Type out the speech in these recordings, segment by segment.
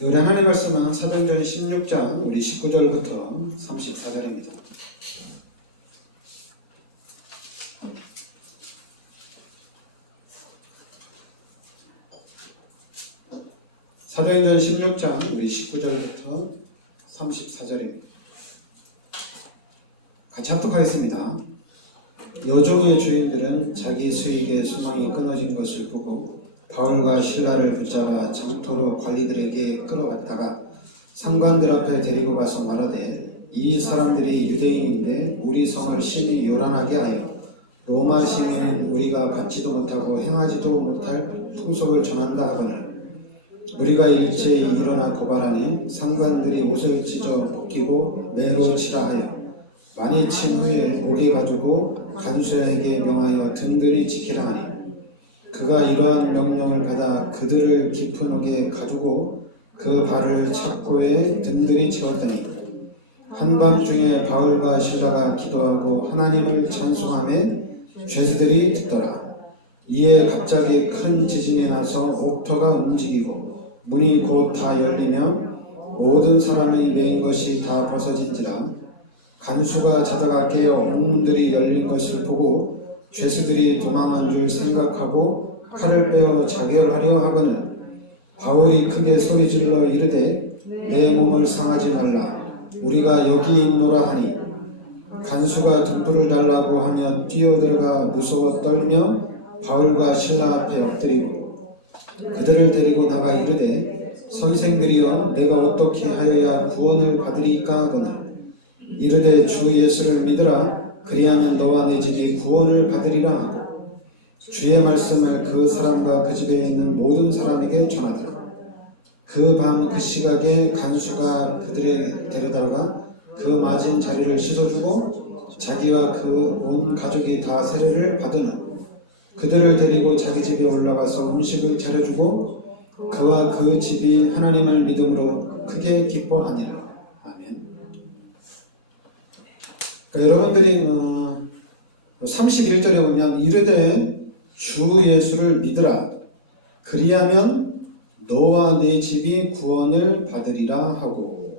우리 하나님 말씀은 사도행전 16장 우리 19절부터 34절입니다. 사도행전 16장 우리 19절부터 34절입니다. 같이 합독하겠습니다. 여종의 주인들은 자기 수익의 소망이 끊어진 것을 보고 바울과 실라를 붙잡아 장토로 관리들에게 끌어갔다가 상관들 앞에 데리고 가서 말하되, 이 사람들이 유대인인데 우리 성을 심히 요란하게 하여 로마 시민인 우리가 받지도 못하고 행하지도 못할 풍속을 전한다 하거늘 우리가 일제히 일어나 고발하니 상관들이 옷을 찢어 벗기고 매로 치라 하여 많이 친 후에 옥에 가두고 간수에게 명하여 든든히 지키라 하니, 그가 이러한 명령을 받아 그들을 깊은 옥에 가두고 그 발을 착고에 든든히 채웠더니 한밤중에 바울과 실라가 기도하고 하나님을 찬송하며 죄수들이 듣더라. 이에 갑자기 큰 지진이 나서 옥터가 움직이고 문이 곧 다 열리며 모든 사람이 매인 것이 다 벗어진지라. 간수가 자다가 깨어 옥문들이 열린 것을 보고 죄수들이 도망한 줄 생각하고 칼을 빼어 자결하려 하거늘 바울이 크게 소리질러 이르되, 내 몸을 상하지 말라, 우리가 여기 있노라 하니, 간수가 등불을 달라고 하며 뛰어들어가 무서워 떨며 바울과 실라 앞에 엎드리고 그들을 데리고 나가 이르되, 선생들이여, 내가 어떻게 하여야 구원을 받으리까 하거늘 이르되, 주 예수를 믿으라, 그리하면 너와 내 집이 구원을 받으리라 하고 주의 말씀을 그 사람과 그 집에 있는 모든 사람에게 전하더라. 그 밤 그 시각에 간수가 그들을 데려다가 그 맞은 자리를 씻어주고 자기와 그 온 가족이 다 세례를 받으는 그들을 데리고 자기 집에 올라가서 음식을 차려주고 그와 그 집이 하나님을 믿음으로 크게 기뻐하니라. 아멘. 그러니까 여러분들이 31절에 보면 이르되 주 예수를 믿으라, 그리하면 너와 내 집이 구원을 받으리라 하고,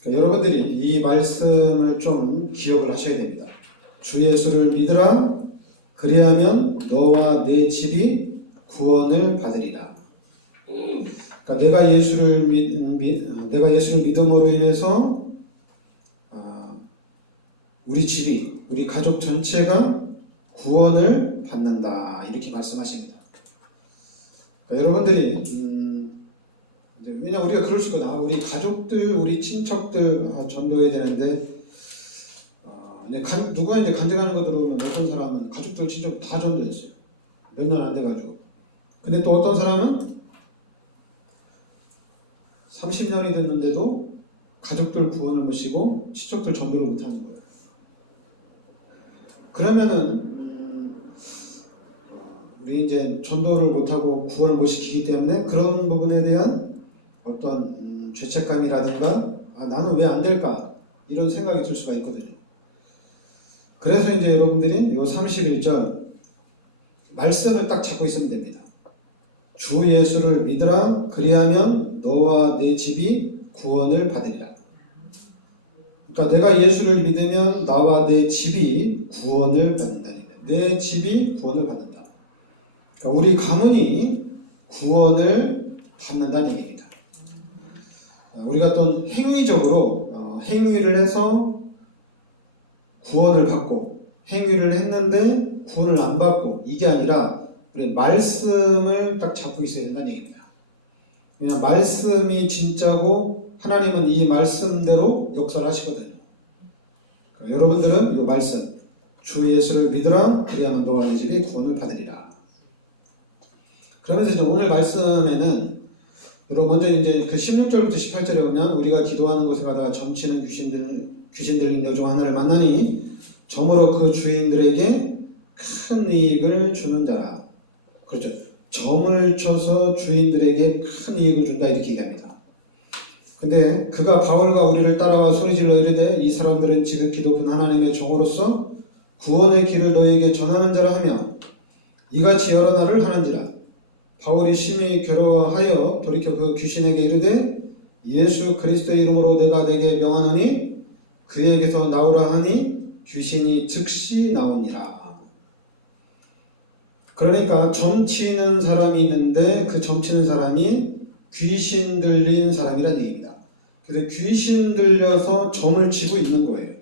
그러니까 여러분들이 이 말씀을 좀 기억을 하셔야 됩니다. 주 예수를 믿으라, 그리하면 너와 내 집이 구원을 받으리라. 그러니까 내가 예수를 믿음으로 인해서 우리 집이, 우리 가족 전체가 구원을 받는다, 이렇게 말씀하십니다. 그러니까 여러분들이 왜냐 우리가 그럴 수 있거든. 우리 가족들, 우리 친척들 전도해야 되는데 누가 이제 간증하는 거 들어오면 어떤 사람은 가족들, 친척 다 전도했어요. 몇 년 안 돼가지고. 근데 또 어떤 사람은 30년이 됐는데도 가족들 구원을 모시고 친척들 전도를 못하는 거예요. 그러면은 우리 이제 전도를 못하고 구원을 못 시키기 때문에 그런 부분에 대한 어떤 죄책감이라든가 나는 왜 안 될까, 이런 생각이 들 수가 있거든요. 그래서 이제 여러분들이 이 31절 말씀을 딱 잡고 있으면 됩니다. 주 예수를 믿으라, 그리하면 너와 내 집이 구원을 받으리라. 그러니까 내가 예수를 믿으면 나와 내 집이 구원을 받는다는 거예요. 내 집이 구원을 받는다. 그러니까 우리 가문이 구원을 받는다는 얘기입니다. 우리가 어떤 행위적으로 행위를 해서 구원을 받고 행위를 했는데 구원을 안 받고, 이게 아니라 우리 말씀을 딱 잡고 있어야 된다는 얘기입니다. 그냥 말씀이 진짜고 하나님은 이 말씀대로 역사를 하시거든요. 그러니까 여러분들은 이 말씀, 주 예수를 믿으라, 그리하면 너와 내 집이 구원을 받으리라. 그러면서 이제 오늘 말씀에는 여러분 먼저 이제 그 16절부터 18절에 보면 우리가 기도하는 곳에 가다가 점치는 귀신 들린 여종 하나를 만나니 점으로 그 주인들에게 큰 이익을 주는 자라. 그렇죠. 점을 쳐서 주인들에게 큰 이익을 준다, 이렇게 얘기합니다. 근데 그가 바울과 우리를 따라와 소리질러 이르되, 이 사람들은 지극히 높은 하나님의 종으로서 구원의 길을 너에게 전하는 자라 하며 이같이 여러 날을 하는지라. 바울이 심히 괴로워하여 돌이켜 그 귀신에게 이르되 예수 그리스도의 이름으로 내가 내게 명하노니 그에게서 나오라 하니 귀신이 즉시 나오니라. 그러니까 점치는 사람이 있는데 그 점치는 사람이 귀신 들린 사람이란 얘기입니다. 그래서 귀신 들려서 점을 치고 있는 거예요.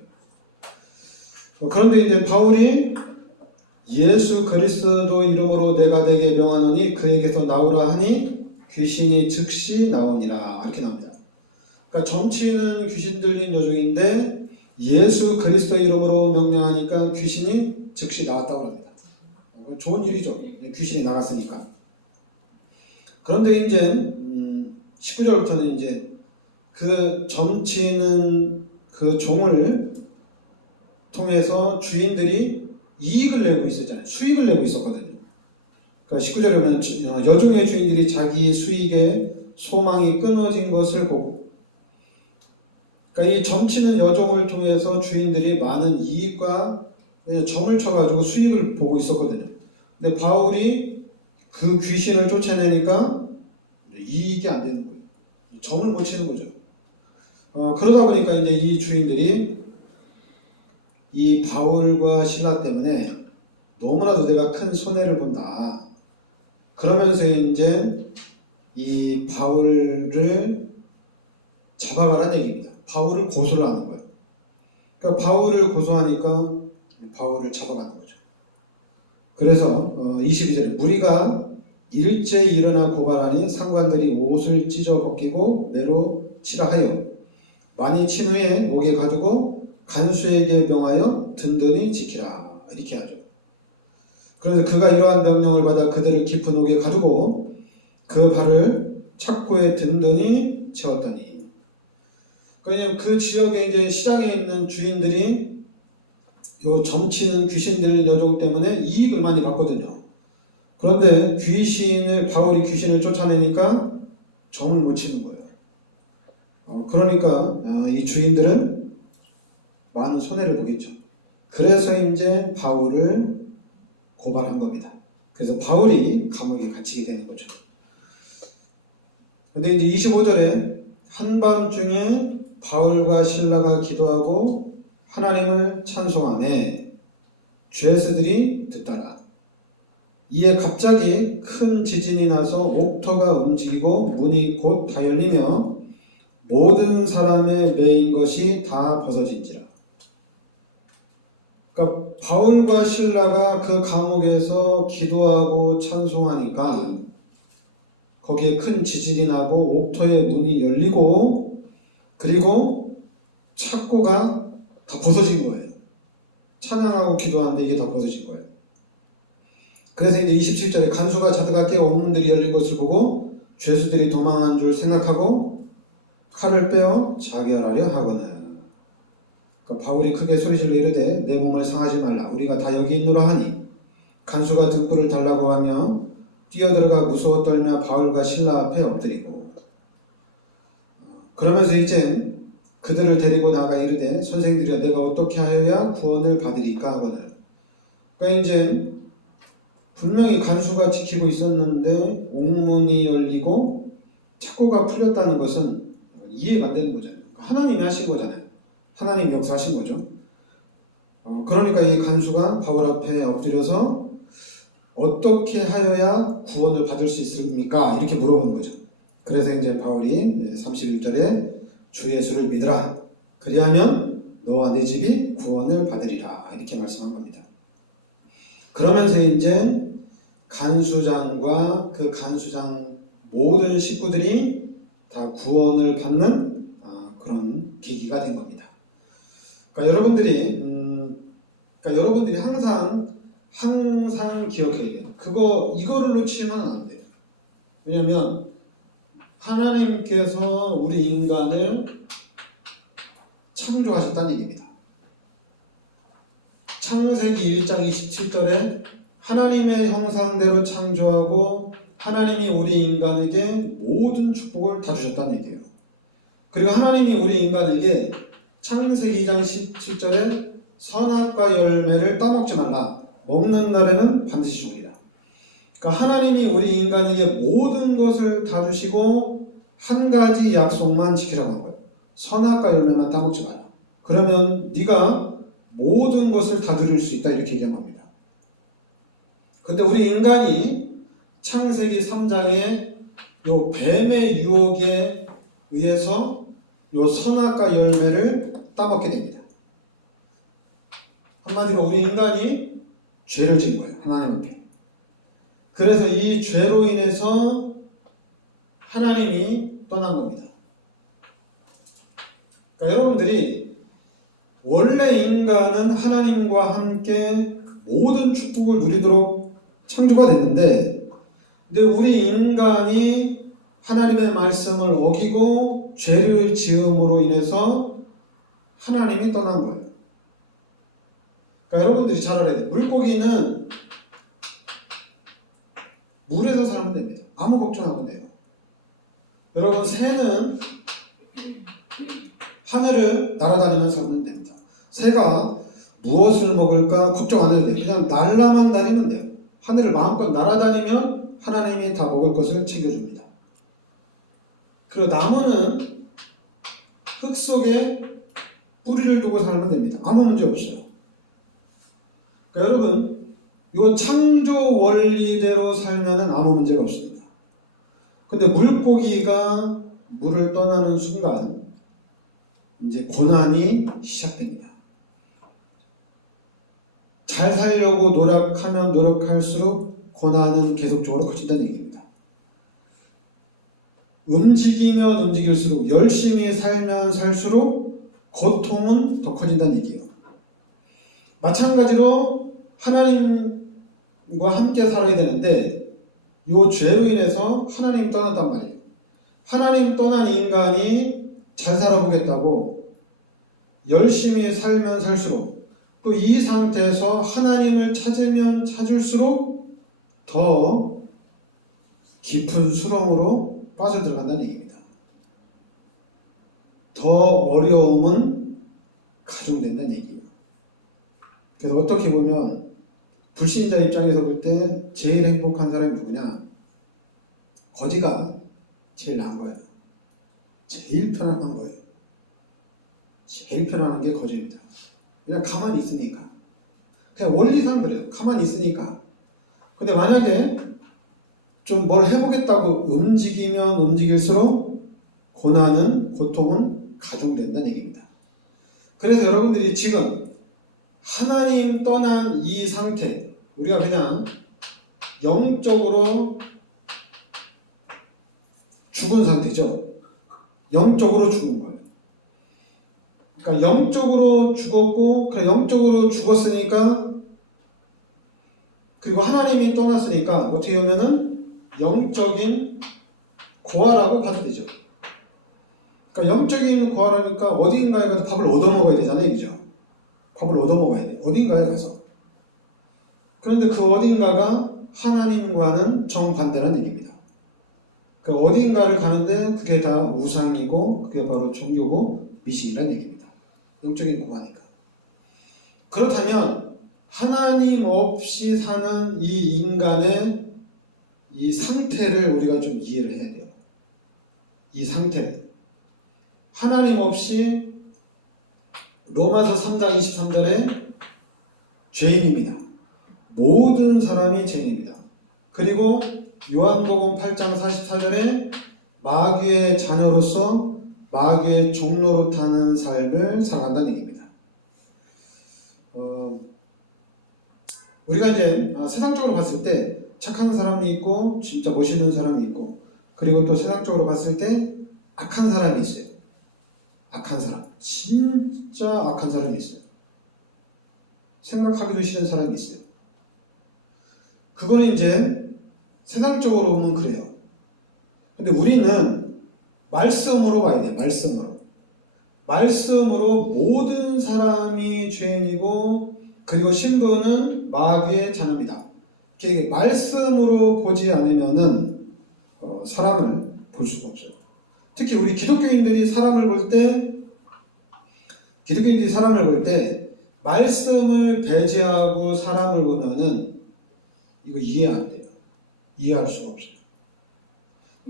그런데 이제 바울이 예수 그리스도 이름으로 내가 내게 명하노니 그에게서 나오라 하니 귀신이 즉시 나오니라 이렇게 나옵니다. 그러니까 점치는 귀신 들린 여종인데 예수 그리스도 이름으로 명령하니까 귀신이 즉시 나왔다고 합니다. 좋은 일이죠. 귀신이 나갔으니까. 그런데 이제 19절부터는 이제 그 점치는 그 종을 통해서 주인들이 이익을 내고 있었잖아요. 수익을 내고 있었거든요. 그러니까 19절에 보면 여종의 주인들이 자기 수익에 소망이 끊어진 것을 보고, 그러니까 이 점치는 여종을 통해서 주인들이 많은 이익과 점을 쳐가지고 수익을 보고 있었거든요. 근데 바울이 그 귀신을 쫓아내니까 이익이 안 되는 거예요. 점을 못 치는 거죠. 그러다 보니까 이제 이 주인들이 이 바울과 신라 때문에 너무나도 내가 큰 손해를 본다. 그러면서 이제 이 바울을 잡아가라는 얘기입니다. 바울을 고소를 하는 거예요. 그러니까 바울을 고소하니까 바울을 잡아가는 거죠. 그래서 22절에 무리가 일제히 일어나 고발하니 상관들이 옷을 찢어 벗기고 매로 치라 하여 많이 친 후에 옥에 가두고 간수에게 명하여 든든히 지키라 이렇게 하죠. 그래서 그가 이러한 명령을 받아 그들을 깊은 옥에 가두고 그 발을 착고에 든든히 채웠더니, 그러니까 그 지역에 이제 시장에 있는 주인들이 요 점치는 귀신 들린 여종 때문에 이익을 많이 받거든요. 그런데 바울이 귀신을 쫓아내니까 점을 못 치는 거예요. 그러니까 이 주인들은 많은 손해를 보겠죠. 그래서 이제 바울을 고발한 겁니다. 그래서 바울이 감옥에 갇히게 되는 거죠. 근데 이제 25절에 한밤중에 바울과 실라가 기도하고 하나님을 찬송하네 죄수들이 듣더라. 이에 갑자기 큰 지진이 나서 옥터가 움직이고 문이 곧 다 열리며 모든 사람의 매인 것이 다 벗어진지라. 그러니까 바울과 실라가 그 감옥에서 기도하고 찬송하니까 거기에 큰 지진이 나고 옥터의 문이 열리고 그리고 착고가 다 벗어진 거예요. 찬양하고 기도하는데 이게 다 벗어진 거예요. 그래서 이제 27절에 간수가 자다가 깨어 옥문들이 열린 것을 보고 죄수들이 도망한 줄 생각하고 칼을 빼어 자결하려 하거늘. 그러니까 바울이 크게 소리질러 이르되 내 몸을 상하지 말라 우리가 다 여기 있노라 하니 간수가 등불을 달라고 하며 뛰어들어가 무서워 떨며 바울과 신라 앞에 엎드리고, 그러면서 이제 그들을 데리고 나가 이르되 선생들이여 내가 어떻게 하여야 구원을 받으리까 하거늘. 그러니까 이제 분명히 간수가 지키고 있었는데 옥문이 열리고 착고가 풀렸다는 것은 이해가 안 되는 거잖아요. 하나님이 하신 거잖아요. 하나님이 역사하신 거죠. 그러니까 이 간수가 바울 앞에 엎드려서 어떻게 하여야 구원을 받을 수 있습니까? 이렇게 물어보는 거죠. 그래서 이제 바울이 31절에 주 예수를 믿으라. 그리하면 너와 네 집이 구원을 받으리라. 이렇게 말씀한 겁니다. 그러면서 이제 간수장과 그 간수장 모든 식구들이 다 구원을 받는 그런 계기가 된 겁니다. 그러니까 여러분들이 항상 기억해야 돼요. 이거를 놓치면 안 돼요. 왜냐면 하나님께서 우리 인간을 창조하셨다는 얘기입니다. 창세기 1장 27절에 하나님의 형상대로 창조하고 하나님이 우리 인간에게 모든 축복을 다 주셨다는 얘기예요. 그리고 하나님이 우리 인간에게 창세기 2장 17절에 선악과 열매를 따먹지 말라. 먹는 날에는 반드시 죽으리라. 그러니까 하나님이 우리 인간에게 모든 것을 다 주시고 한 가지 약속만 지키라고 한 거예요. 선악과 열매만 따먹지 마라. 그러면 네가 모든 것을 다 누릴 수 있다 이렇게 얘기한 겁니다. 근데 우리 인간이 창세기 3장에 요 뱀의 유혹에 의해서 요 선악과 열매를 따먹게 됩니다. 한마디로 우리 인간이 죄를 지은 거예요. 하나님 앞에. 그래서 이 죄로 인해서 하나님이 떠난 겁니다. 그러니까 여러분들이 원래 인간은 하나님과 함께 모든 축복을 누리도록 창조가 됐는데, 근데 우리 인간이 하나님의 말씀을 어기고 죄를 지음으로 인해서 하나님이 떠난 거예요. 그러니까 여러분들이 잘 알아야 돼요. 물고기는 물에서 살면 됩니다. 아무 걱정 안 해도 돼요. 여러분, 새는 하늘을 날아다니면서 살면 됩니다. 새가 무엇을 먹을까 걱정 안 해도 돼요. 그냥 날아만 다니면 돼요. 하늘을 마음껏 날아다니면 하나님이 다 먹을 것을 챙겨줍니다. 그리고 나무는 흙 속에 뿌리를 두고 살면 됩니다. 아무 문제 없어요. 그러니까 여러분, 이 창조 원리대로 살면 아무 문제가 없습니다. 근데 물고기가 물을 떠나는 순간 이제 고난이 시작됩니다. 잘 살려고 노력하면 노력할수록 고난은 계속적으로 커진다는 얘기입니다. 움직이면 움직일수록, 열심히 살면 살수록 고통은 더 커진다는 얘기예요. 마찬가지로 하나님과 함께 살아야 되는데 이 죄로 인해서 하나님 떠났단 말이에요. 하나님 떠난 인간이 잘 살아보겠다고 열심히 살면 살수록, 또 이 상태에서 하나님을 찾으면 찾을수록 더 깊은 수렁으로 빠져들어간다는 얘기입니다. 더 어려움은 가중된다는 얘기예요. 그래서 어떻게 보면 불신자 입장에서 볼 때 제일 행복한 사람이 누구냐? 거지가 제일 나은 거예요. 제일 편안한 거예요. 제일 편안한 게 거지입니다. 그냥 가만히 있으니까. 그냥 원리상 그래요. 가만히 있으니까. 근데 만약에 좀 뭘 해보겠다고 움직이면 움직일수록 고난은, 고통은 가중된다는 얘기입니다. 그래서 여러분들이 지금 하나님 떠난 이 상태, 우리가 그냥 영적으로 죽은 상태죠. 영적으로 죽은 거예요. 그러니까 영적으로 죽었고, 그래 영적으로 죽었으니까, 그리고 하나님이 떠났으니까 어떻게 보면은 영적인 고아라고 봐도 되죠. 그러니까 영적인 고아라니까 어딘가에 가서 밥을 얻어먹어야 되잖아요, 그죠? 밥을 얻어먹어야 돼. 어딘가에 가서. 그런데 그 어딘가가 하나님과는 정반대라는 얘기입니다. 그 어딘가를 가는데 그게 다 우상이고 그게 바로 종교고 미신이라는 얘기입니다. 영적인 고아니까. 그렇다면 하나님 없이 사는 이 인간의 이 상태를 우리가 좀 이해를 해야 돼요. 이 상태를. 하나님 없이 로마서 3장 23절에 죄인입니다. 모든 사람이 죄인입니다. 그리고 요한복음 8장 44절에 마귀의 자녀로서 마귀의 종로로 타는 삶을 살아간다는 얘기입니다. 우리가 이제 세상적으로 봤을 때 착한 사람이 있고 진짜 멋있는 사람이 있고, 그리고 또 세상적으로 봤을 때 악한 사람이 있어요. 악한 사람, 진짜 악한 사람이 있어요. 생각하기도 싫은 사람이 있어요. 그거는 이제 세상적으로 보면 그래요. 근데 우리는 말씀으로 봐야 돼요. 말씀으로 모든 사람이 죄인이고, 그리고 신부는 마귀의 자녀입니다. 이렇게 말씀으로 보지 않으면은 사람을 볼 수가 없어요. 특히 우리 기독교인들이 사람을 볼 때 말씀을 배제하고 사람을 보면은 이거 이해 안 돼요. 이해할 수가 없어요.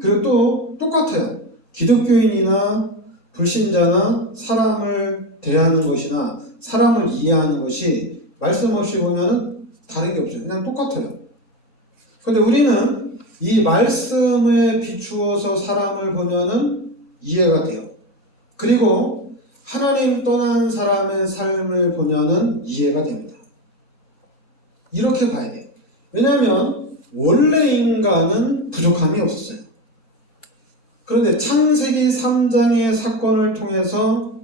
그리고 또 똑같아요. 기독교인이나 불신자나 사람을 대하는 것이나 사람을 이해하는 것이 말씀 없이 보면 다른 게 없어요. 그냥 똑같아요. 그런데 우리는 이 말씀에 비추어서 사람을 보면은 이해가 돼요. 그리고 하나님 떠난 사람의 삶을 보면은 이해가 됩니다. 이렇게 봐야 돼요. 왜냐하면 원래 인간은 부족함이 없었어요. 그런데 창세기 3장의 사건을 통해서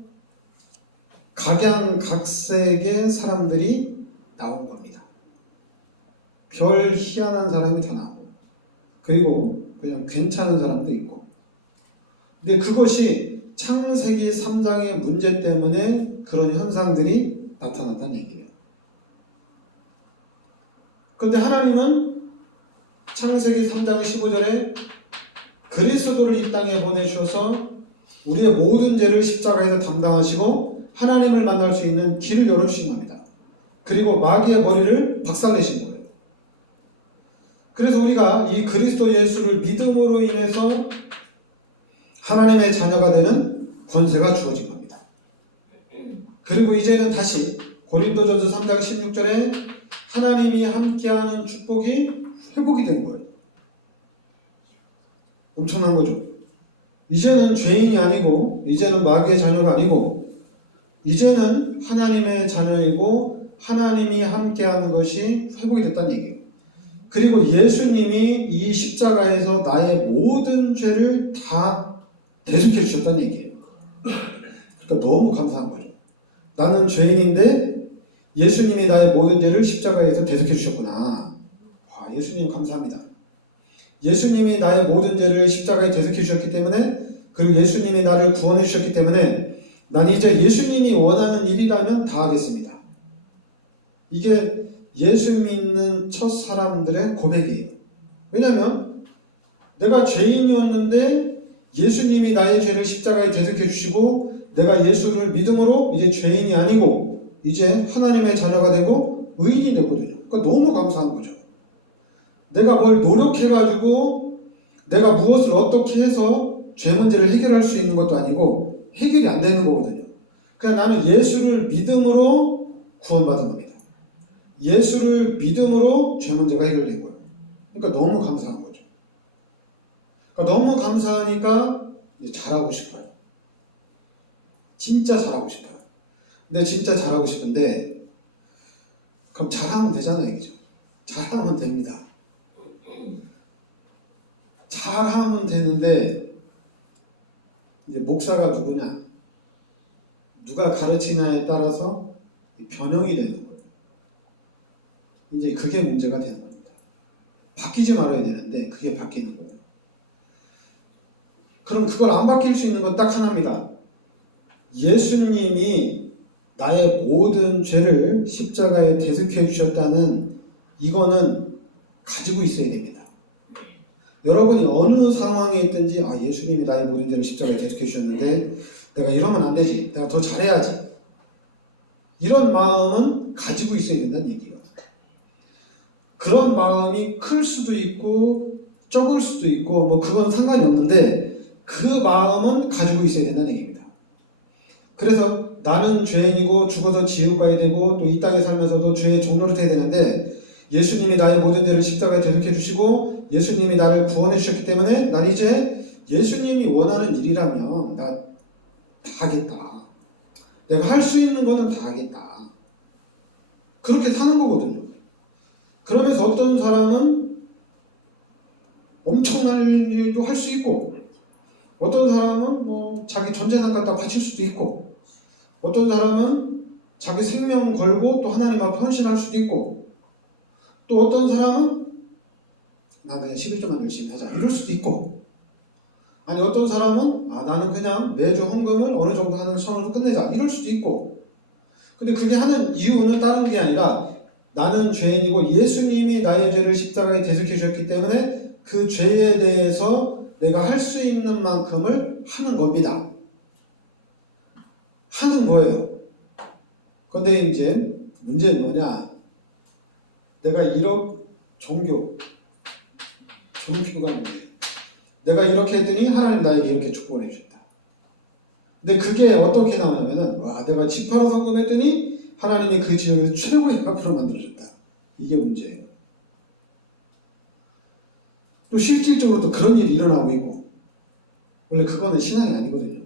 각양각색의 사람들이 나온 겁니다. 별 희한한 사람이 다 나오고, 그리고 그냥 괜찮은 사람도 있고. 근데 그것이 창세기 3장의 문제 때문에 그런 현상들이 나타났다는 얘기예요. 그런데 하나님은 창세기 3장 15절에 그리스도를 이 땅에 보내주셔서 우리의 모든 죄를 십자가에서 담당하시고 하나님을 만날 수 있는 길을 열어주신 겁니다. 그리고 마귀의 머리를 박살내신 거예요. 그래서 우리가 이 그리스도 예수를 믿음으로 인해서 하나님의 자녀가 되는 권세가 주어진 겁니다. 그리고 이제는 다시 고린도전서 3장 16절에 하나님이 함께하는 축복이 회복이 된 거예요. 엄청난 거죠. 이제는 죄인이 아니고, 이제는 마귀의 자녀가 아니고, 이제는 하나님의 자녀이고 하나님이 함께하는 것이 회복이 됐다는 얘기예요. 그리고 예수님이 이 십자가에서 나의 모든 죄를 다 대속해 주셨다는 얘기예요. 그러니까 너무 감사한 거죠. 나는 죄인인데 예수님이 나의 모든 죄를 십자가에서 대속해 주셨구나. 와, 예수님 감사합니다. 예수님이 나의 모든 죄를 십자가에 대속해 주셨기 때문에, 그리고 예수님이 나를 구원해 주셨기 때문에 난 이제 예수님이 원하는 일이라면 다 하겠습니다. 이게 예수 믿는 첫 사람들의 고백이에요. 왜냐하면 내가 죄인이었는데 예수님이 나의 죄를 십자가에 대속해 주시고 내가 예수를 믿음으로 이제 죄인이 아니고 이제 하나님의 자녀가 되고 의인이 됐거든요. 그러니까 너무 감사한 거죠. 내가 뭘 노력해가지고 내가 무엇을 어떻게 해서 죄 문제를 해결할 수 있는 것도 아니고 해결이 안 되는 거거든요. 그냥 나는 예수를 믿음으로 구원받은 겁니다. 예수를 믿음으로 죄 문제가 해결된 거예요. 그러니까 너무 감사한 거죠. 그러니까 너무 감사하니까 잘하고 싶어요. 진짜 잘하고 싶어요. 근데 진짜 잘하고 싶은데 그럼 잘하면 되잖아요, 이거죠. 잘하면 됩니다. 잘하면 되는데 이제 목사가 누구냐, 누가 가르치냐에 따라서 변형이 되는 거예요. 이제 그게 문제가 되는 겁니다. 바뀌지 말아야 되는데 그게 바뀌는 거예요. 그럼 그걸 안 바뀔 수 있는 건 딱 하나입니다. 예수님이 나의 모든 죄를 십자가에 대속해 주셨다는 이거는 가지고 있어야 됩니다. 여러분이 어느 상황에 있든지 예수님이 나의 모든 죄를 십자가에 대속해 주셨는데 내가 이러면 안 되지, 내가 더 잘해야지, 이런 마음은 가지고 있어야 된다는 얘기예요. 그런 마음이 클 수도 있고 적을 수도 있고 뭐 그건 상관이 없는데 그 마음은 가지고 있어야 된다는 얘기입니다. 그래서 나는 죄인이고 죽어서 지옥 가야 되고 또 이 땅에 살면서도 죄의 종노릇 해야 되는데 예수님이 나의 모든 죄를 십자가에 대속해 주시고 예수님이 나를 구원해 주셨기 때문에 난 이제 예수님이 원하는 일이라면 나 다 하겠다. 내가 할 수 있는 거는 다 하겠다. 그렇게 사는 거거든요. 그러면서 어떤 사람은 엄청난 일도 할 수 있고 어떤 사람은 뭐 자기 전재산 갖다 바칠 수도 있고 어떤 사람은 자기 생명 걸고 또 하나님 앞에 헌신할 수도 있고 또 어떤 사람은 나 그냥 11조만 열심히 하자 이럴 수도 있고, 아니 어떤 사람은 나는 그냥 매주 헌금을 어느 정도 하는 선으로 끝내자 이럴 수도 있고. 근데 그게 하는 이유는 다른 게 아니라 나는 죄인이고 예수님이 나의 죄를 십자가에 대속해 주셨기 때문에 그 죄에 대해서 내가 할 수 있는 만큼을 하는 겁니다. 하는 거예요. 근데 이제 문제는 뭐냐, 내가 1억 종교 종교가 문제예요. 내가 이렇게 했더니 하나님 나에게 이렇게 축복을 해주셨다. 근데 그게 어떻게 나오냐면은 내가 집 팔아 성공했더니 하나님이 그 지역에서 최고의 앞으로 만들어줬다. 이게 문제예요. 또 실질적으로 또 그런 일이 일어나고 있고 원래 그거는 신앙이 아니거든요.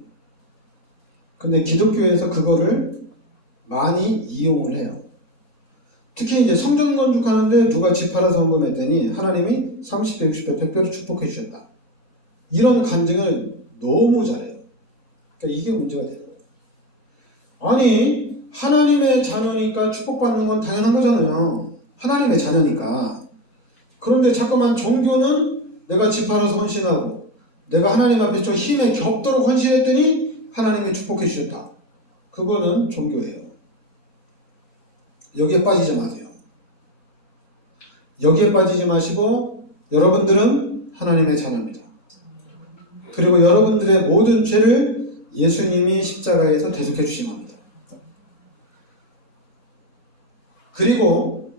근데 기독교에서 그거를 많이 이용을 해요. 특히 이제 성전 건축하는데 누가 집 팔아 성공했더니 하나님이 30배, 60배, 100배로 축복해 주셨다. 이런 간증을 너무 잘해요. 그러니까 이게 문제가 되는 거예요. 아니 하나님의 자녀니까 축복받는 건 당연한 거잖아요. 하나님의 자녀니까. 그런데 자꾸만 종교는 내가 집 팔아서 헌신하고 내가 하나님 앞에 좀 힘에 겹도록 헌신했더니 하나님이 축복해 주셨다. 그거는 종교예요. 여기에 빠지지 마세요. 여기에 빠지지 마시고 여러분들은 하나님의 자녀입니다. 그리고 여러분들의 모든 죄를 예수님이 십자가에서 대속해 주신 겁니다. 그리고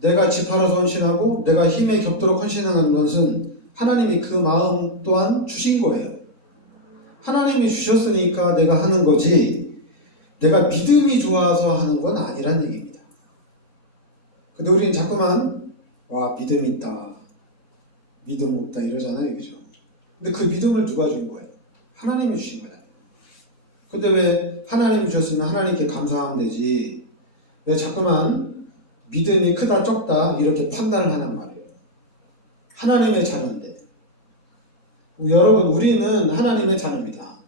내가 집 팔아서 헌신하고 내가 힘에 겹도록 헌신하는 것은 하나님이 그 마음 또한 주신 거예요. 하나님이 주셨으니까 내가 하는 거지 내가 믿음이 좋아서 하는 건 아니란 얘기입니다. 근데 우리는 자꾸만 믿음 있다, 믿음 없다 이러잖아요. 그죠? 근데 그 믿음을 누가 준 거예요? 하나님이 주신 거잖아요. 근데 왜 하나님이 주셨으면 하나님께 감사하면 되지 왜 자꾸만 믿음이 크다 적다 이렇게 판단을 하는 말이에요. 하나님의 자녀인데 여러분 우리는 하나님의 자녀입니다.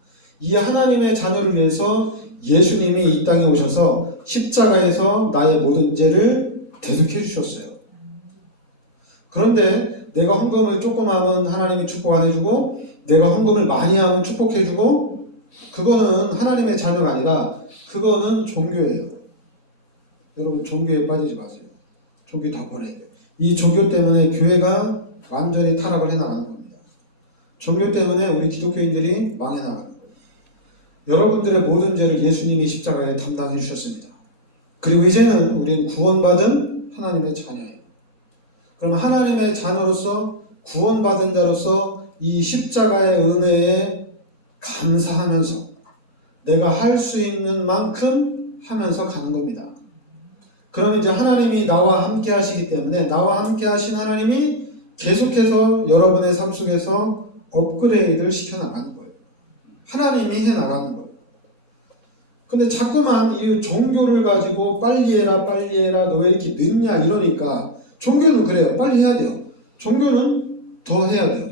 이 하나님의 자녀를 위해서 예수님이 이 땅에 오셔서 십자가에서 나의 모든 죄를 대속해 주셨어요. 그런데 내가 헌금을 조금 하면 하나님이 축복 안 해주고 내가 헌금을 많이 하면 축복해주고 그거는 하나님의 자녀가 아니라 그거는 종교예요. 여러분 종교에 빠지지 마세요. 종교 다 버려야 돼요. 이 종교 때문에 교회가 완전히 타락을 해나가는 겁니다. 종교 때문에 우리 기독교인들이 망해 나가는 거예요. 여러분들의 모든 죄를 예수님이 십자가에 담당해 주셨습니다. 그리고 이제는 우리는 구원받은 하나님의 자녀예요. 그럼 하나님의 자녀로서 구원받은 자로서 이 십자가의 은혜에 감사하면서 내가 할 수 있는 만큼 하면서 가는 겁니다. 그럼 이제 하나님이 나와 함께 하시기 때문에 나와 함께 하신 하나님이 계속해서 여러분의 삶 속에서 업그레이드를 시켜나가는 거예요. 하나님이 해나가는 거예요. 근데 자꾸만 이 종교를 가지고 빨리 해라 너 왜 이렇게 늦냐 이러니까 종교는 그래요. 빨리 해야 돼요. 종교는 더 해야 돼요.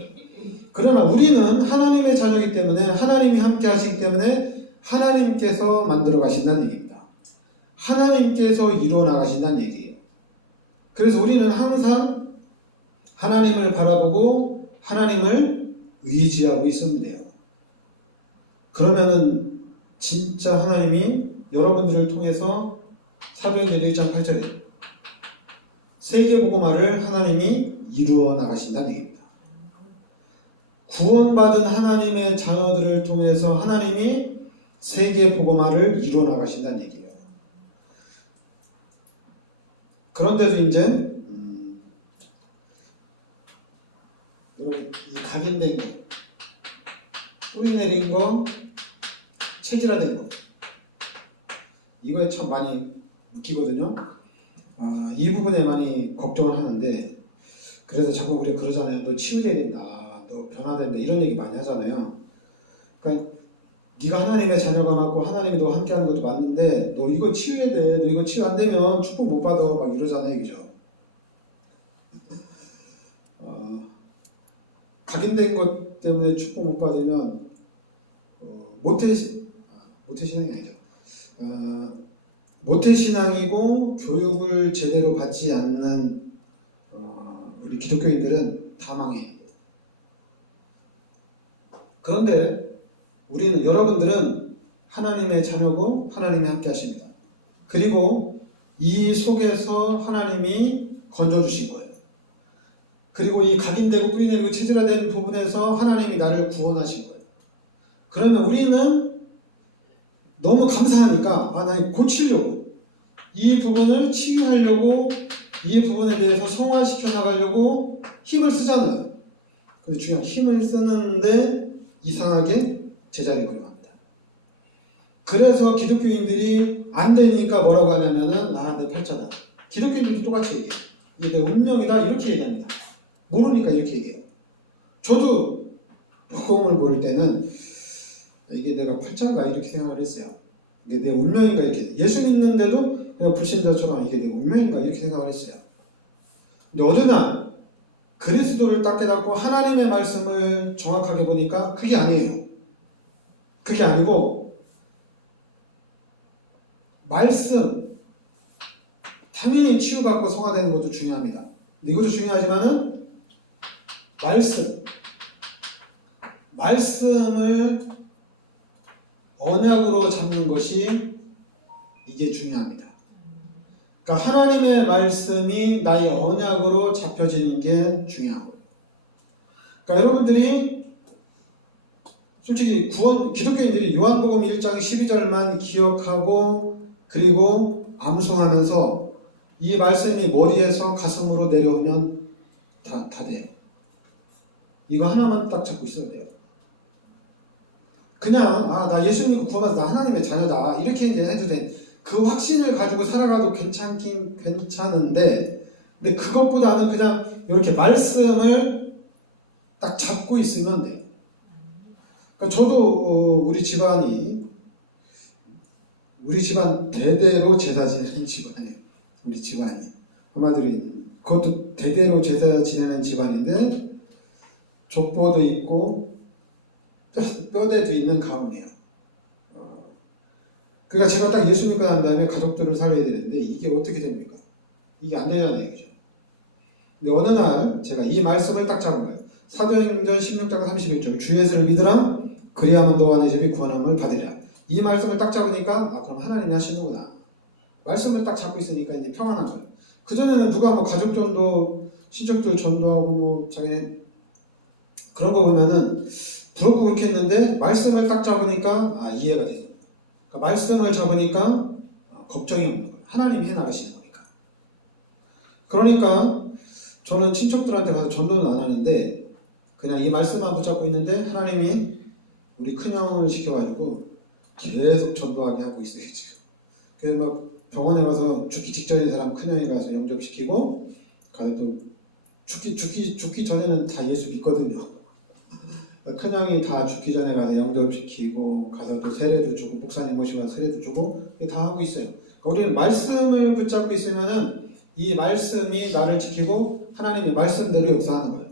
그러나 우리는 하나님의 자녀이기 때문에 하나님이 함께 하시기 때문에 하나님께서 만들어 가신다는 얘기입니다. 하나님께서 이루어 나가신다는 얘기예요. 그래서 우리는 항상 하나님을 바라보고 하나님을 의지하고 있으면 돼요. 그러면은 진짜 하나님이 여러분들을 통해서 사도행전 1장 8절에 세계복음화를 하나님이 이루어 나가신다는 얘기입니다. 구원받은 하나님의 자녀들을 통해서 하나님이 세계복음화를 이루어 나가신다는 얘기예요. 그런데도 이제 여러분 이 각인된 거, 뿌리 내린 거, 체질화된 거 이거에 참 많이 웃기거든요. 이 부분에 많이 걱정을 하는데 그래서 자꾸 우리가 그러잖아요. 너 치유돼야 된다, 너 변화된다 이런 얘기 많이 하잖아요. 그러니까 네가 하나님의 자녀가 맞고 하나님이 너와 함께하는 것도 맞는데 너 이거 치유해야 돼, 너 이거 치유 안 되면 축복 못 받아 막 이러잖아요. 그죠? 각인된 것 때문에 축복 못 받으면 모태신앙이 아니죠. 모태신앙이고 교육을 제대로 받지 않는 우리 기독교인들은 다 망해. 그런데 우리는 여러분들은 하나님의 자녀고 하나님이 함께 하십니다. 그리고 이 속에서 하나님이 건져주신 거예요. 그리고 이 각인되고 뿌리내리고 체질화된 부분에서 하나님이 나를 구원하신 거예요. 그러면 우리는 너무 감사하니까 나 고치려고 이 부분을 치유하려고 이 부분에 대해서 성화시켜 나가려고 힘을 쓰잖아요. 근데 중요한 힘을 쓰는데 이상하게 제자를 그려합니다. 그래서 기독교인들이 안 되니까 뭐라고 하냐면은 내 팔자다. 기독교인들도 똑같이 얘기해요. 이게 내 운명이다 이렇게 얘기합니다. 모르니까 이렇게 얘기해요. 저도 복음을 모를 때는 이게 내가 팔자인가 이렇게 생각을 했어요. 이게 내 운명인가 이렇게. 예수 믿는데도 그냥 불신자처럼 이게 내 운명인가 이렇게 생각을 했어요. 근데 어느 날 그리스도를 딱 깨닫고 하나님의 말씀을 정확하게 보니까 그게 아니에요. 그게 아니고 말씀 당연히 치유받고 성화되는 것도 중요합니다. 근데 이것도 중요하지만은 말씀을 언약으로 잡는 것이 이게 중요합니다. 그러니까 하나님의 말씀이 나의 언약으로 잡혀지는 게 중요하고, 그러니까 여러분들이 솔직히 기독교인들이 요한복음 1장 12절만 기억하고 그리고 암송하면서 이 말씀이 머리에서 가슴으로 내려오면 다 돼요. 이거 하나만 딱 잡고 있어야 돼요. 그냥 나 예수 믿고 구원받아서 나 하나님의 자녀다 이렇게 이제 해도 돼. 그 확신을 가지고 살아가도 괜찮긴 괜찮은데, 근데 그것보다는 그냥 이렇게 말씀을 딱 잡고 있으면 돼요. 그러니까 저도 우리 집안 대대로 제사 지내는 집안이에요. 우리 집안이 한마디로 그것도 대대로 제사 지내는 집안인데 족보도 있고 뼈대도 있는 가문이에요. 그러니까 제가 딱 예수 믿고 난 다음에 가족들을 살려야 되는데 이게 어떻게 됩니까? 이게 안 되잖아요. 그죠? 근데 어느 날 제가 이 말씀을 딱 잡은 거예요. 사도행전 16장 31절 주 예수를 믿으라 그리하면 너와 내 집이 구원함을 받으리라. 이 말씀을 딱 잡으니까 그럼 하나님이 하시는구나. 말씀을 딱 잡고 있으니까 이제 평안한 거예요. 그전에는 누가 가족 전도, 친척들 전도하고 자기네 그런 거 보면은 부럽고 그렇게 했는데 말씀을 딱 잡으니까 이해가 되죠. 그러니까 말씀을 잡으니까 걱정이 없는 거예요. 하나님이 해나가시는 거니까. 그러니까 저는 친척들한테 가서 전도는 안 하는데 그냥 이 말씀만 붙잡고 있는데 하나님이 우리 큰형을 시켜가지고 계속 전도하게 하고 있어요 지금. 그래서 병원에 가서 죽기 직전인 사람 큰형이 가서 영접시키고 가서 또 죽기 전에는 다 예수 믿거든요. 큰형이 다 죽기 전에 가서 영접시키고 가서 또 세례도 주고 목사님 모시고 가서 세례도 주고 다 하고 있어요. 그러니까 우리는 말씀을 붙잡고 있으면은 이 말씀이 나를 지키고 하나님의 말씀대로 역사하는 거예요.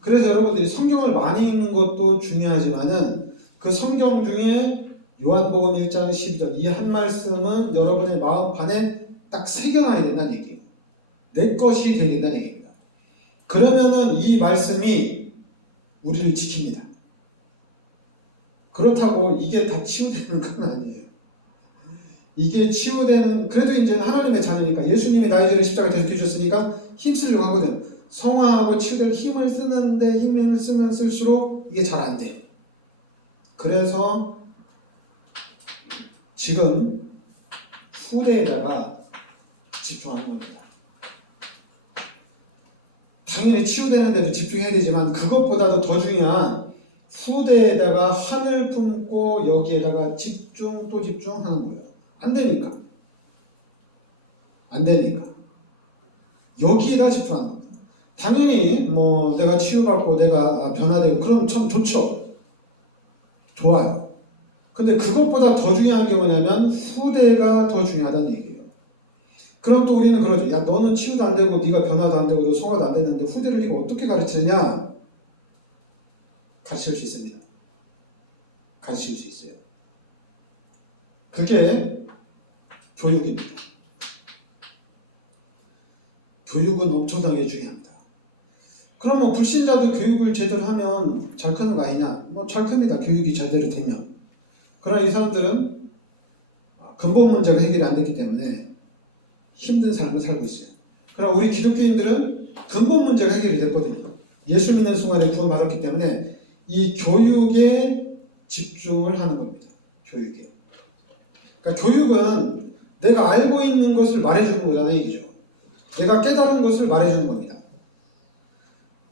그래서 여러분들이 성경을 많이 읽는 것도 중요하지만은 그 성경 중에 요한복음 1장 12절 이 한 말씀은 여러분의 마음판에 딱 새겨놔야 된다는 얘기예요. 내 것이 되야 된다는 얘기입니다. 그러면은 이 말씀이 우리를 지킵니다. 그렇다고 이게 다 치유되는 건 아니에요. 이게 치유되는, 그래도 이제 하나님의 자녀니까 예수님이 나의 죄를 십자가에 대속해 주셨으니까 힘쓰려고 하거든. 성화하고 치유될 힘을 쓰는데 힘을 쓰면 쓸수록 이게 잘 안 돼요. 그래서 지금 후대에다가 집중하는 겁니다. 당연히 치유되는 데도 집중해야 되지만 그것보다도 더 중요한 후대에다가 한을 품고 여기에다가 집중 또 집중하는 거예요. 안 되니까. 여기에다 집중하는 겁니다. 당연히 내가 치유받고 내가 변화되고 그럼 참 좋죠. 좋아요. 근데 그것보다 더 중요한 게 뭐냐면 후대가 더 중요하다는 얘기예요. 그럼 또 우리는 그러죠. 야, 너는 치유도 안 되고 네가 변화도 안 되고 너 성화도 안 되는데 후대를 네가 어떻게 가르치느냐? 가르칠 수 있습니다. 가르칠 수 있어요. 그게 교육입니다. 교육은 엄청나게 중요합니다. 그럼 불신자도 교육을 제대로 하면 잘 크는 거 아니냐? 잘 큽니다. 교육이 제대로 되면. 그러나 이 사람들은 근본 문제가 해결이 안 됐기 때문에 힘든 삶을 살고 있어요. 그러나 우리 기독교인들은 근본 문제가 해결이 됐거든요. 예수 믿는 순간에 구원받았기 때문에 이 교육에 집중을 하는 겁니다. 교육에. 그러니까 교육은 내가 알고 있는 것을 말해주는 거잖아요. 얘기죠. 내가 깨달은 것을 말해주는 겁니다.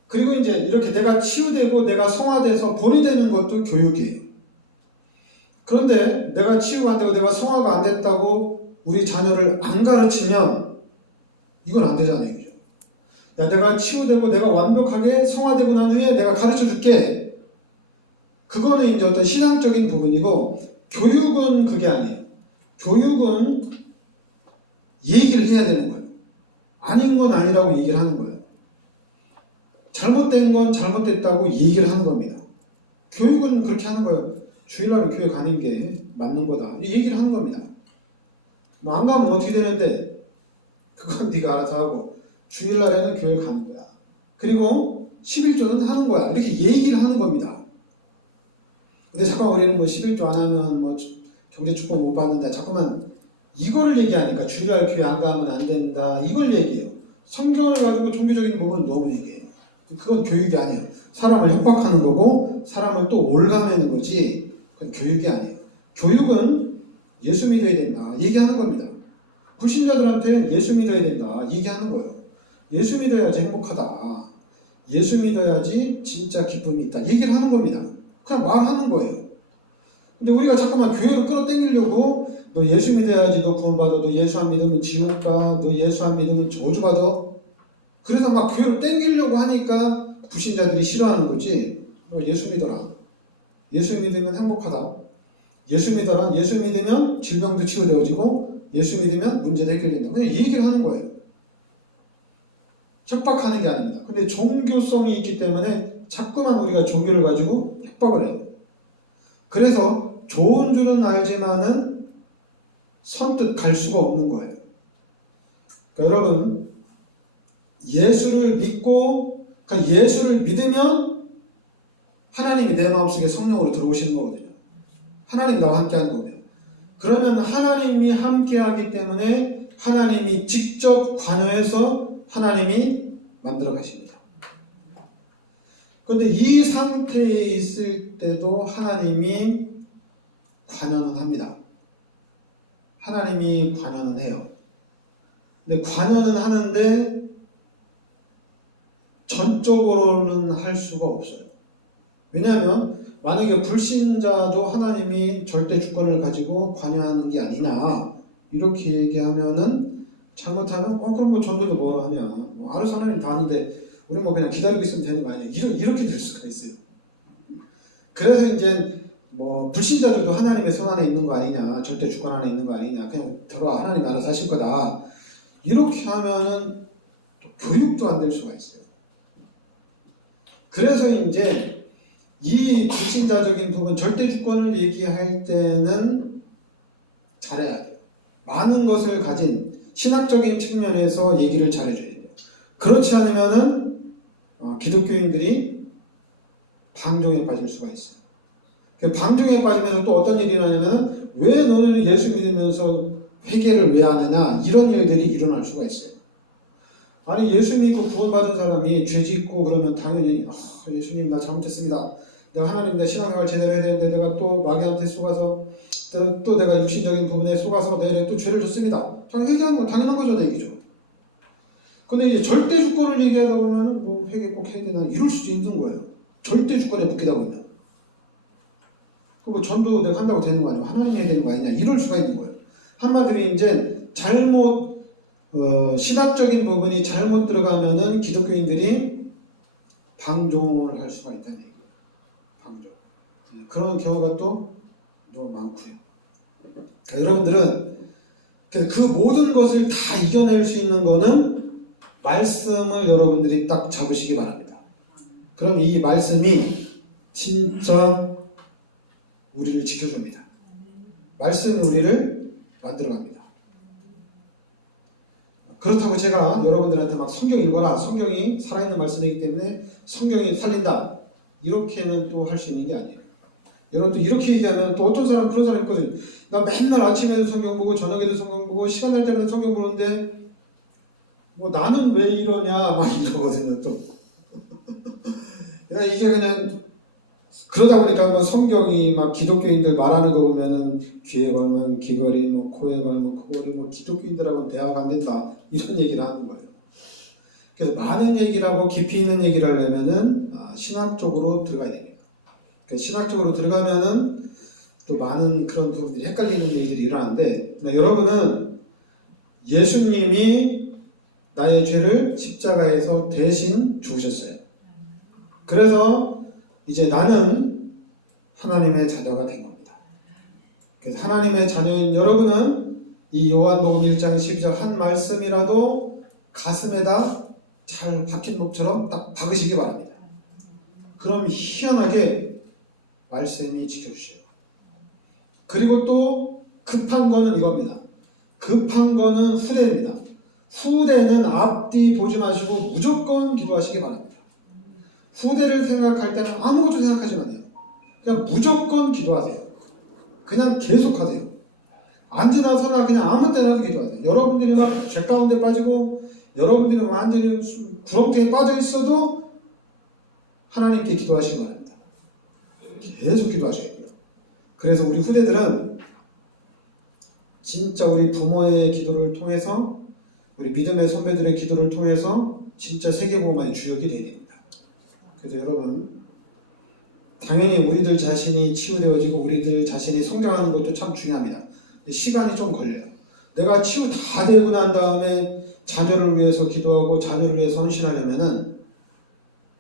그리고 이제 이렇게 내가 치유되고 내가 성화돼서 본이 되는 것도 교육이에요. 그런데 내가 치유가 안 되고 내가 성화가 안 됐다고 우리 자녀를 안 가르치면 이건 안 되잖아요. 그죠? 야, 내가 치유되고 내가 완벽하게 성화되고 난 후에 내가 가르쳐 줄게. 그거는 이제 어떤 신앙적인 부분이고, 교육은 그게 아니에요. 교육은 얘기를 해야 되는 거예요. 아닌 건 아니라고 얘기를 하는 거예요. 잘못된 건 잘못됐다고 얘기를 하는 겁니다. 교육은 그렇게 하는 거예요. 주일날은 교회 가는 게 맞는 거다. 이 얘기를 하는 겁니다. 뭐 안 가면 어떻게 되는데 그건 네가 알아서 하고 주일날에는 교회 가는 거야. 그리고 11조는 하는 거야. 이렇게 얘기를 하는 겁니다. 근데 자꾸 우리는 뭐 11조 안 하면 뭐 경제축복 못 받는다. 자꾸만 이거를 얘기하니까 주일날 교회 안 가면 안 된다. 이걸 얘기해요. 성경을 가지고 종교적인 부분은 너무 얘기해요. 그건 교육이 아니에요. 사람을 협박하는 거고 사람을 또 올가매는 거지. 그건 교육이 아니에요. 교육은 예수 믿어야 된다. 얘기하는 겁니다. 불신자들한테 예수 믿어야 된다. 얘기하는 거예요. 예수 믿어야지 행복하다. 예수 믿어야지 진짜 기쁨이 있다. 얘기를 하는 겁니다. 그냥 말하는 거예요. 근데 우리가 자꾸만 교회로 끌어당기려고 너 예수 믿어야지 너 구원받아. 너 예수 안 믿으면 지옥 가. 너 예수 안 믿으면 저주받아. 그래서 막 교회로 땡기려고 하니까 불신자들이 싫어하는 거지. 너 예수 믿어라. 예수 믿으면 행복하다. 예수 믿어라. 예수 믿으면 질병도 치유되어지고 예수 믿으면 문제도 해결된다. 그냥 얘기를 하는 거예요. 협박하는 게 아닙니다. 근데 종교성이 있기 때문에 자꾸만 우리가 종교를 가지고 협박을 해요. 그래서 좋은 줄은 알지만은 선뜻 갈 수가 없는 거예요. 그러니까 여러분, 예수를 믿고, 그러니까 예수를 믿으면 하나님이 내 마음속에 성령으로 들어오시는 거거든요. 하나님 나와 함께 하는 거예요. 그러면 하나님이 함께 하기 때문에 하나님이 직접 관여해서 하나님이 만들어 가십니다. 그런데 이 상태에 있을 때도 하나님이 관여는 합니다. 하나님이 관여는 해요. 근데 관여는 하는데 전적으로는 할 수가 없어요. 왜냐하면 만약에 불신자도 하나님이 절대 주권을 가지고 관여하는 게 아니냐 이렇게 얘기하면은 잘못하면 그럼 뭐 전도도 뭐라 하냐 뭐 알아서 하나님 다 하는데 우리 뭐 그냥 기다리고 있으면 되는 거 아니야 이렇게 될 수가 있어요. 그래서 이제 뭐 불신자들도 하나님의 손 안에 있는 거 아니냐 절대 주권 안에 있는 거 아니냐 그냥 들어와 하나님 알아서 하실 거다 이렇게 하면은 교육도 안 될 수가 있어요. 그래서 이제 이 불신자적인 부분 절대 주권을 얘기할 때는 잘해야 돼요. 많은 것을 가진 신학적인 측면에서 얘기를 잘해줘야 돼요. 그렇지 않으면은 기독교인들이 방종에 빠질 수가 있어요. 방종에 빠지면서 또 어떤 일이 일어나냐면 왜 너는 예수 믿으면서 회개를 왜 안 하냐 이런 일들이 일어날 수가 있어요. 아니 예수 믿고 구원받은 사람이 죄 짓고 그러면 당연히 예수님 나 잘못했습니다. 내가 하나님 내 신앙생활 제대로 해야 되는데 내가 또 마귀한테 속아서 또 내가 육신적인 부분에 속아서 내가 또 죄를 졌습니다. 당연히 회개하는 건 당연한 거죠, 얘기죠. 근데 이제 절대 주권을 얘기하다 보면 뭐 회개 꼭 해야 되나 이럴 수도 있는 거예요. 절대 주권에 묶이다 보면. 그리고 전도 내가 한다고 되는 거 아니야? 하나님 해야 되는 거 아니냐? 이럴 수가 있는 거예요. 한마디로 이제 잘못 신학적인 부분이 잘못 들어가면은 기독교인들이 방종을 할 수가 있다는 얘기예요. 방종. 그런 경우가 또 너무 많고요. 그러니까 여러분들은 그 모든 것을 다 이겨낼 수 있는 거는 말씀을 여러분들이 딱 잡으시기 바랍니다. 그럼 이 말씀이 진짜 우리를 지켜줍니다. 말씀이 우리를 만들어갑니다. 그렇다고 제가 여러분들한테 막 성경 읽어라. 성경이 살아있는 말씀이기 때문에 성경이 살린다. 이렇게는 또 할 수 있는 게 아니에요. 여러분 또 이렇게 얘기하면 또 어떤 사람 그런 사람 있거든요. 나 맨날 아침에도 성경 보고 저녁에도 성경 보고 시간 날 때마다 성경 보는데 뭐 나는 왜 이러냐 막 이러거든요 또. 그러니까 이게 그냥 그러다 보니까 뭐 성경이 막 기독교인들 말하는 거 보면은 귀에 걸면 귀걸이 뭐 코에 걸면 코걸이 뭐 기독교인들하고는 대화가 안 된다 이런 얘기를 하는 거예요. 그래서 많은 얘기를 하고 깊이 있는 얘기를 하려면은 신학적으로 들어가야 됩니다. 그러니까 신학적으로 들어가면은 또 많은 그런 부분들이 헷갈리는 얘기들이 일어나는데, 여러분은 예수님이 나의 죄를 십자가에서 대신 죽으셨어요. 그래서 이제 나는 하나님의 자녀가 된 겁니다. 그래서 하나님의 자녀인 여러분은 이 요한복음 1장 12절 한 말씀이라도 가슴에다 잘 박힌 목처럼 딱 박으시기 바랍니다. 그럼 희한하게 말씀이 지켜주셔요. 그리고 또 급한 거는 이겁니다. 급한 거는 후대입니다. 후대는 앞뒤 보지 마시고 무조건 기도하시기 바랍니다. 후대를 생각할 때는 아무것도 생각하지 마세요. 그냥 무조건 기도하세요. 그냥 계속하세요. 앉으나 서나 그냥 아무 때나도 기도하세요. 여러분들이 막 죄 가운데 빠지고 여러분들이 완전히 구렁텅이에 빠져 있어도 하나님께 기도하시기 바랍니다. 계속 기도하셔야 돼요. 그래서 우리 후대들은 진짜 우리 부모의 기도를 통해서, 우리 믿음의 선배들의 기도를 통해서 진짜 세계복음화의 주역이 되야 됩니다. 그래서 여러분, 당연히 우리들 자신이 치유되어지고 우리들 자신이 성장하는 것도 참 중요합니다. 시간이 좀 걸려요. 내가 치유 다 되고 난 다음에 자녀를 위해서 기도하고 자녀를 위해서 헌신하려면은,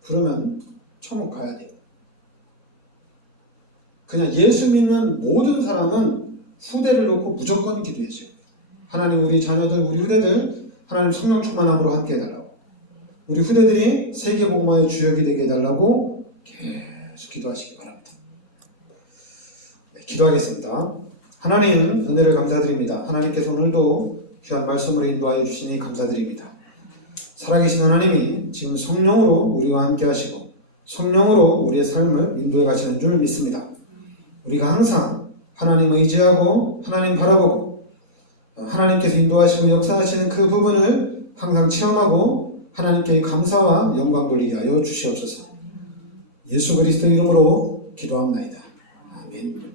그러면 천국 가야 돼요. 그냥 예수 믿는 모든 사람은 후대를 놓고 무조건 기도했어요. 하나님 우리 자녀들, 우리 후대들 하나님 성령 충만함으로 함께 해달라고, 우리 후대들이 세계복음화의 주역이 되게 해달라고 계속 기도하시기 바랍니다. 네, 기도하겠습니다. 하나님 은혜를 감사드립니다. 하나님께서 오늘도 귀한 말씀으로 인도하여 주시니 감사드립니다. 살아계신 하나님이 지금 성령으로 우리와 함께 하시고 성령으로 우리의 삶을 인도해 가시는 줄 믿습니다. 우리가 항상 하나님 의지하고 하나님 바라보고 하나님께서 인도하시고 역사하시는 그 부분을 항상 체험하고 하나님께 감사와 영광 돌리게 하여 주시옵소서. 예수 그리스도 이름으로 기도합나이다. 아멘.